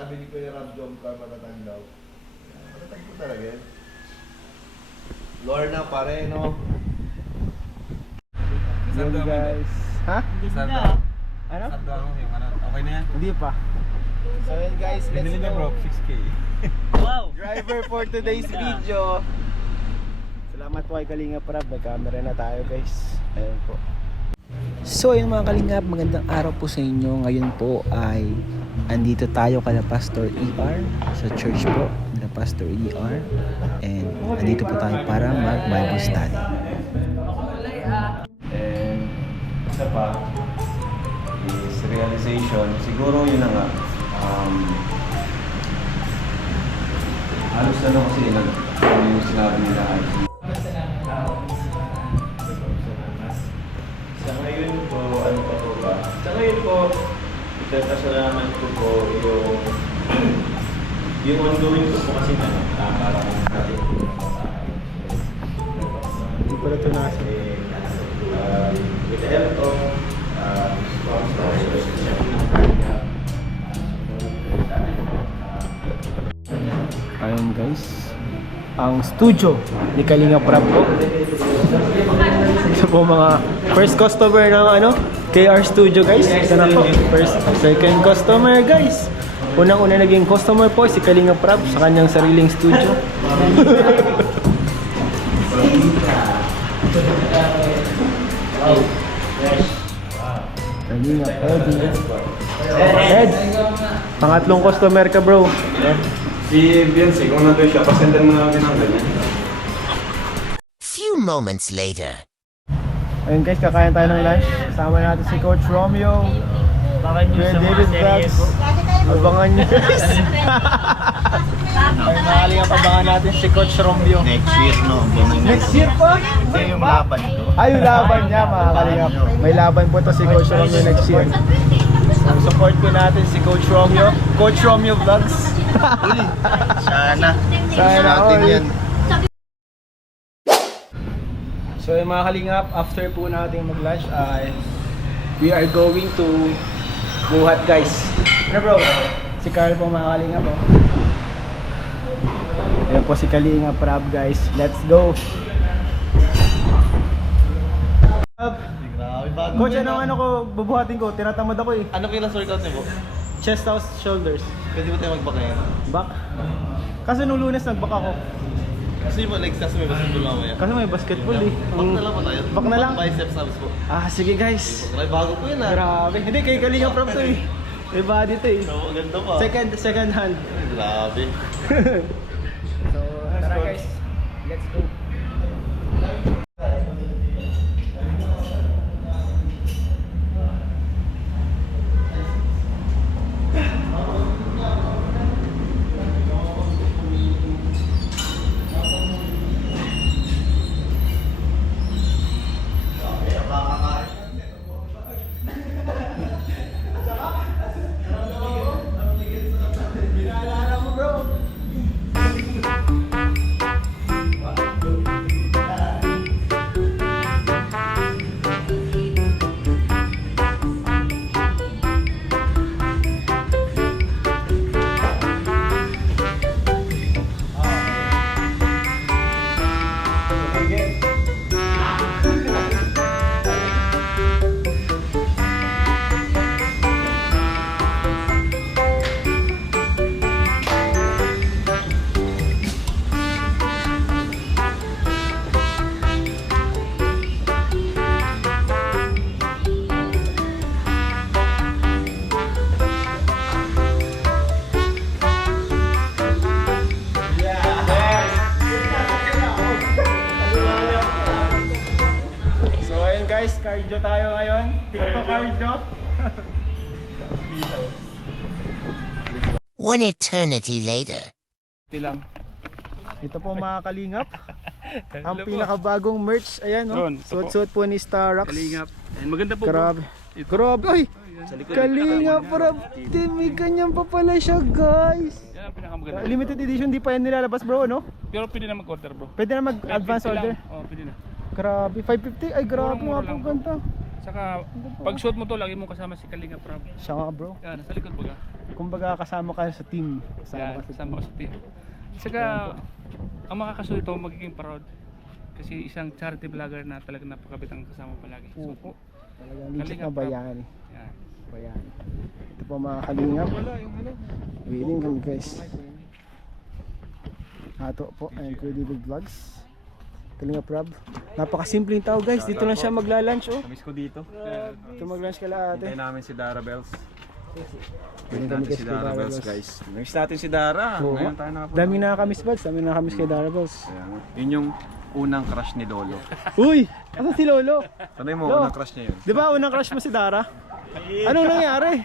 sabi ni Kuya Rob Jom ka matatag daw. Matatag ko talaga yan. Lorna pare, no? Yun guys. Ha? Sanda. Ano? Sanda ako yung ano. Okay na yan? Hindi pa. So yun guys, let's Binili niya bro, go. 6K. Wow! Driver for today's video. Salamat po kay Kalingap Rab. May camera na tayo guys. Ayun po. So ayun mga Kalingap, magandang araw po sa inyo. Ngayon po ay andito tayo kala Pastor ER sa church po na Pastor ER. And andito po tayo para mag-Bible study. And isa pa is realization. Siguro yun na nga. Halos na lang kasi yung sinabi nila ay sa ngayon po, ano pa po ba? Sa ngayon po, itatasalaman ko po yung ongoing ko po kasi para kung natin po Hindi pala ito nasa. with the help of sponsors, Ayun guys, ang studio ni Kalingap Rab po. Ito po mga first customer ng ano, KR Studio guys. Ito na po, first, second customer guys. Unang-una naging customer po si Kalingap Rab sa kanyang sariling studio. Kalingap Ed, pangatlong customer ka bro. Si Biancy, kung nandun siya, pasendan mo namin ang ganyan. Few moments later. Ayun guys, kakain tayo ng lunch. Kasama natin si Coach Romeo. Baka nyo Kuya sa mga David serye Vlogs. po. Abangan nyo guys. Ay, nakalingap, abangan natin si Coach Romeo. Next year, no? Next year pa? Hindi yung laban ko. Ay, yung laban niya mga kalingap. May laban po to si Coach Romeo next year. So, support po natin si Coach Romeo. Coach Romeo Vlogs. Sana. Sana natin all. yan. So yung mga kalingap, after po natin mag-lunch ay we are going to Buhat guys. Ano bro? Si Carl po mga kalingap po. Ayan po si Kalingap Rab guys. Let's go! Grabe, bago. Coach, ano ko bubuhatin ko? Tinatamad ako eh. Ano kailang workout niyo po? Chest out, shoulders. Pwede ba tayo magbaka yan? Back. Kasi nung Lunes nag-back ako. Kasi mo legs kasi may basketball mamaya. Kasi may basketball eh. Back na lang po tayo. Back na lang? Biceps abs po. Ah, sige guys. Grabe, bago po yun ah. Grabe. Hindi, kay Kalingap Rab to eh. May body to eh. So, ganda pa. Second hand. Grabe. So, tara guys. Let's go. So ayun guys, cardio tayo ngayon. TikTok cardio. One eternity later. Ito lang. Ito po mga kalingap. Ang pinakabagong merch. Ayan no. Suot-suot po ni Starrocks. Kalingap. And maganda po. Grabe. Grabe. Ay! Kalingap para may ganyan pa pala siya guys. Yan ang pinakamaganda. Limited edition, di pa yan nilalabas bro, no? Pero pwede na mag-order bro. Pwede na mag-advance 50 lang. order. Oo, pwede na. Grabe, 550. Ay grabe, Murang-mura mga lang, ganda. Saka, pag shoot mo to, lagi mo kasama si Kalinga Prab. Siya nga bro. Yan, nasa likod baga. Kumbaga kasama ka sa team. Yan, kasama ko sa team. Saka, ang makakasunod ito, magiging proud. Kasi isang charity vlogger na talagang napakabit ang kasama palagi. So, Opo. Talagang legit Kalinga na Prab. bayan. Yan. Bayan. Ito po mga kalingap. Wala yung ano. Waiting kami guys. Ato po, ang Kuya David Vlogs. Kalinga Prab. Napakasimpleng tao guys. Dito lang siya magla-lunch oh. Namiss ko dito. Ito mag-lunch ka lang ate. Hintayin namin si Dara Bells. Tingnan Hintayin kami natin si Dara Bells guys. Namiss natin si Dara. Oo. Ngayon tayo nakapunta. Dami nakakamiss Balls. Dami nakakamiss kay Dara Balls. Kaya nga. Yun yung unang crush ni Lolo. Uy! Asan si Lolo? Tanay mo, Lo. unang crush niya yun. Di ba unang crush mo si Dara? Anong nangyari?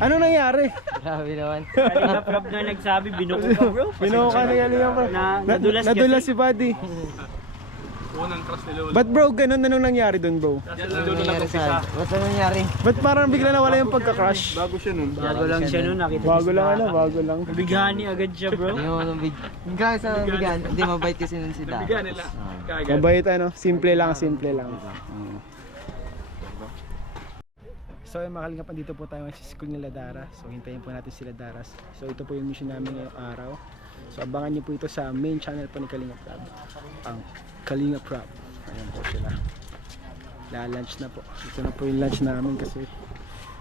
Anong nangyari? Grabe naman. Kanina prab na nagsabi, binuko ka bro. Pinuha ka na yan bro. Nadulas kasi. Nadulas si Buddy. Unang crush ni Lolo. Ba't bro, ganun anong nangyari dun bro? Yan ang Lolo na pagpisa. Ba't ano nangyari? Ba't parang bigla nawala yung pagka-crush? Bago siya nun. Bago lang siya nun, nakita Bago lang ano, bago lang. Bighani agad siya bro. Hindi mo nung Hanggang sa bighan. Hindi mabait kasi nun si Dara. Bigyan nila. Kagad. Mabait ano, simple lang, simple lang. So yung mga kalingap, dito po tayo sa school nila Dara. So hintayin po natin sila Daras. So ito po yung mission namin ngayong araw. So abangan niyo po ito sa main channel po ni Kalinga Prab. Ang Kalinga Prab. Ayan po sila. La-lunch na po. Ito na po yung lunch namin kasi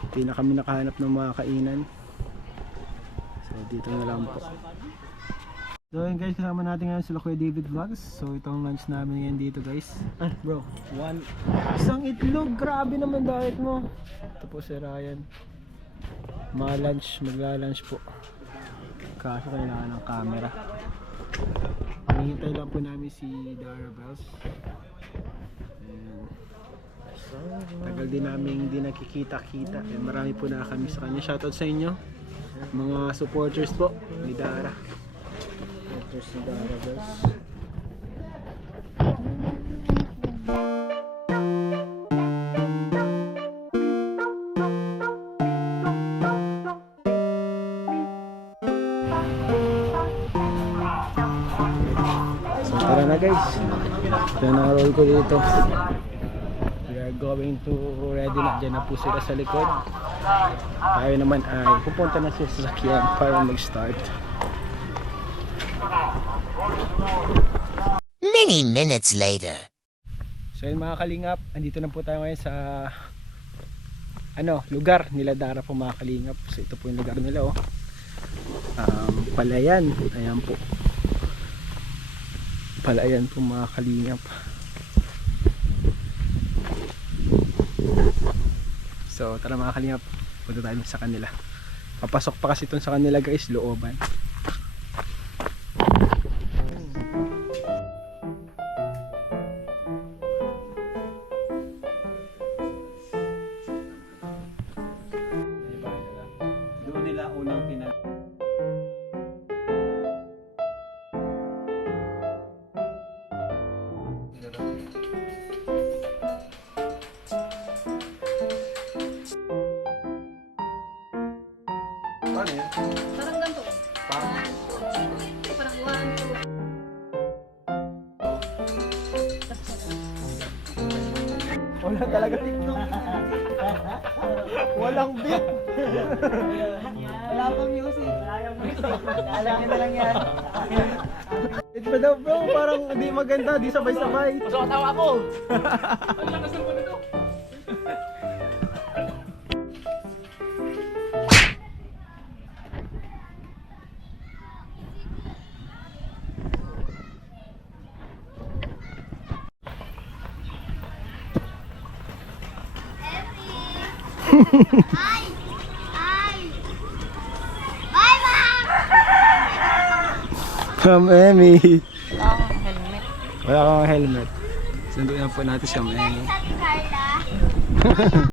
hindi na kami nakahanap ng mga kainan. So dito na lang po. So yun guys, kasama natin ngayon sila Kuya David Vlogs. So itong lunch namin ngayon dito guys. Bro, isang itlog, grabe naman diet mo. Ito po si Ryan. Magla-lunch po. Kaso kailangan ng camera. Hinihintay lang po namin si Dara Bells. Ayan. Tagal din namin hindi nakikita-kita. Marami po na kami sa kanya. Shoutout sa inyo, mga supporters po ni Dara. Supporters ni Dara Bells. So tara na guys. Yan ang roll ko dito. We are going to ready na. Diyan na po sila sa likod. Tayo naman ay pupunta na sa sasakyan para mag-start. Many minutes later. So yun mga kalingap, andito na po tayo ngayon sa lugar nila Dara po mga kalingap. So ito po yung lugar nila oh. Palayan. Ayan po. Palayan po mga kalingap. So tara mga kalingap, punta tayo sa kanila. Papasok pa kasi itong sa kanila guys, looban. Doon nila unang Paano yan? Parang ganito. Parang 1, 2. Wala talaga TikTok. Walang beat. Wala pang music. Lalagyan na lang yan. Ito pa daw bro, parang hindi maganda, di sabay-sabay. Masakatawa ako. Ang lakas ng nito. Ay! Ay! Bye, Mom! Ma'am Emmy. Wala akong helmet. Wala kang helmet. Sunduin na po natin si Ma'am Emmy. Sabi Carla.